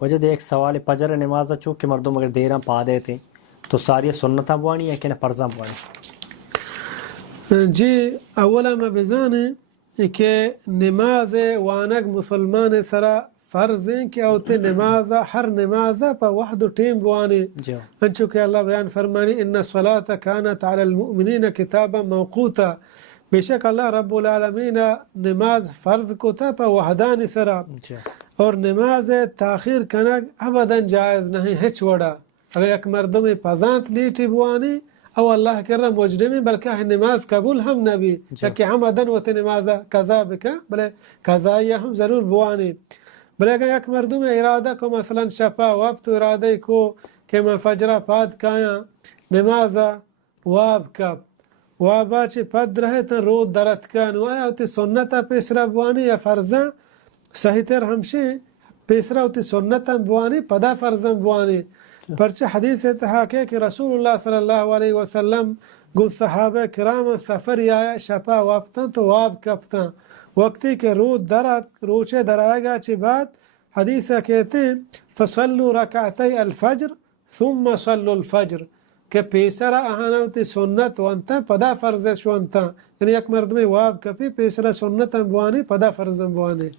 وجہ ایک سوال ہے فجر نماز چونکہ مردم اگر دیراں پا دیتے تو ساری سنتاں بوانی ہے کہ نہ فرضاں بوانی؟ جی اولا ما بزانے کہ نماز وانک مسلمان سرا فرض ہیں کہ اوتے نماز ہر نماز پا وحد ٹیم بوانے انچو کہ اللہ بیان فرمانی ان الصلاة كانت على المؤمنین کتابا موقوتا، بے شک اللہ رب العالمین نماز فرض کو تا پا وحدان سرا، اور نماز تاخیر کنگ ابدا جائز نہیں ہچ وڑا. اگر یک مردم پزانت لیٹی بوانی او اللہ کرم مجرمی بلکہ نماز قبول ہم نبی کہ ہم ادن وت نماز قضا بکا بلے قضائیہ ہم ضرور بوانی. بلے اگر یک مردم ارادہ کو مثلا شفا وقت ارادہ کو کہ میں فجرہ پاد کایا نماز واب کب وابا چی پد رہے تا رو درت کن و آیا ہوتی سنتا پیسرا بوانی یا فرضا صحیح تر ہمشی پیسرا ہوتی سنتا بوانی پدا فرضا بوانی. پرچہ حدیث اتحاق ہے کہ رسول اللہ صلی اللہ علیہ وسلم گل صحابہ کرام سفر آیا شفا وابتا تو واب کپتا وقتی کہ رو درت روچے درائے گا چی بات حدیثہ کہتے ہیں فصلوا رکعتی الفجر ثم صلوا الفجر کہ پیسرا اہانا ہوتی سنت وانتا پدا فرض شوانتا، یعنی یک مردمی واب کپی پیسرا سنت بوانی پدا فرض بوانی.